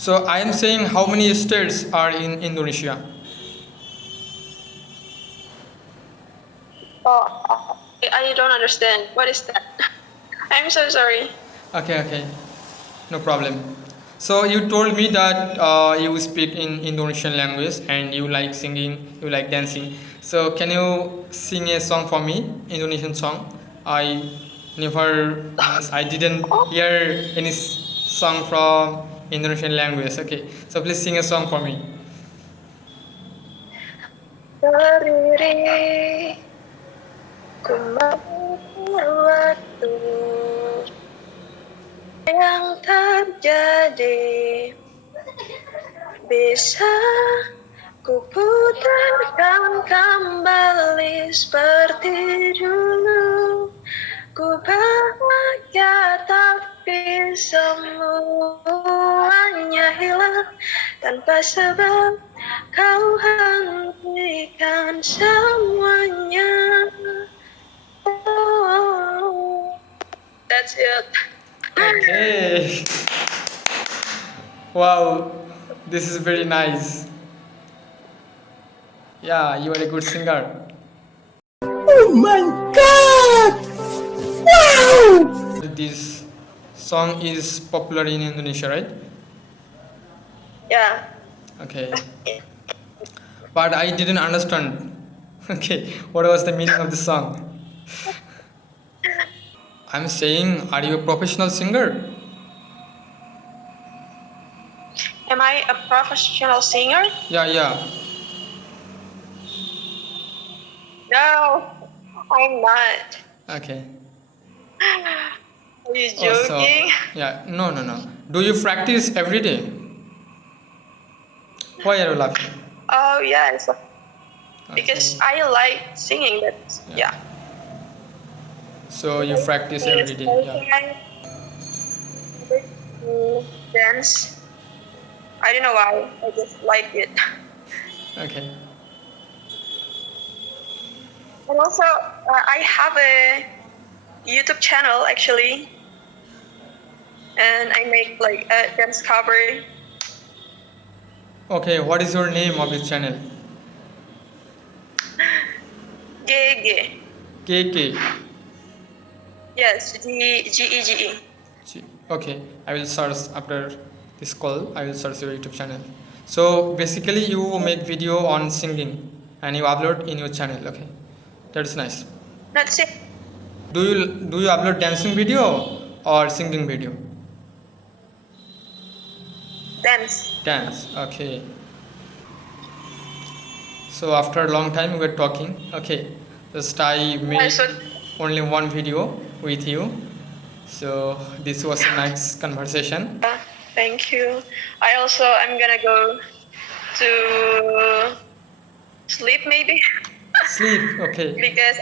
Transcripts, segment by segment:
So I am saying how many states are in Indonesia? Oh, I don't understand. What is that? I'm so sorry. Okay, no problem. So you told me that you speak in Indonesian language and you like singing, you like dancing. So can you sing a song for me, Indonesian song? I I didn't hear any song from Indonesian language. Okay, so please sing a song for me. Berdiri, ku waktu yang terjadi bisa ku putarkan kembali seperti dulu. Ku bahagia tapi semuanya hilang tanpa sebab kau hentikan semuanya. Oh, that's it. Okay. Wow, this is very nice. Yeah, you are a good singer. Oh my god! Wow! This song is popular in Indonesia, right? Yeah. Okay. But I didn't understand. Okay, what was the meaning of the song? I'm saying, are you a professional singer? Am I a professional singer? Yeah. No, I'm not. Okay. Are you Also, joking? yeah, no. Do you practice every day? Why are you laughing? Oh, yes. Because Okay. I like singing, but yeah. So you practice every day, yeah. Dance. I don't know why. I just like it. Okay. And also, I have a YouTube channel actually, and I make like a dance cover. Okay, what is your name of this channel? Gege. KK. Yes, Gege. Okay, I will search after this call. I will search your YouTube channel. So basically, you make video on singing and you upload in your channel. Okay, that's nice. That's it. Do you upload dancing video or singing video? Dance. Dance. Okay. So after a long time we were talking. Okay, just I made So, only one video with you. So this was a nice conversation. thank you. I'm gonna go to sleep maybe Sleep. Okay. because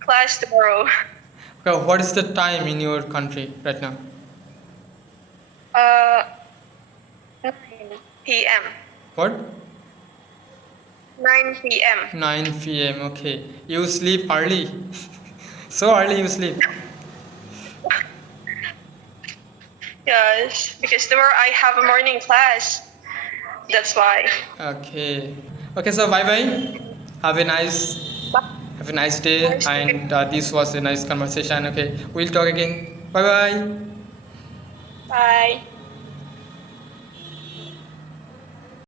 class tomorrow. Okay. What is the time in your country right now? Uh, 9 p.m. What? 9 p.m. 9 p.m. Okay. You sleep early. So early you sleep. Yes, because tomorrow I have a morning class. That's why. Okay. Okay. So bye bye. Have a nice Have a nice day. Nice day. And this was a nice conversation. Okay. We'll talk again. Bye bye. Bye.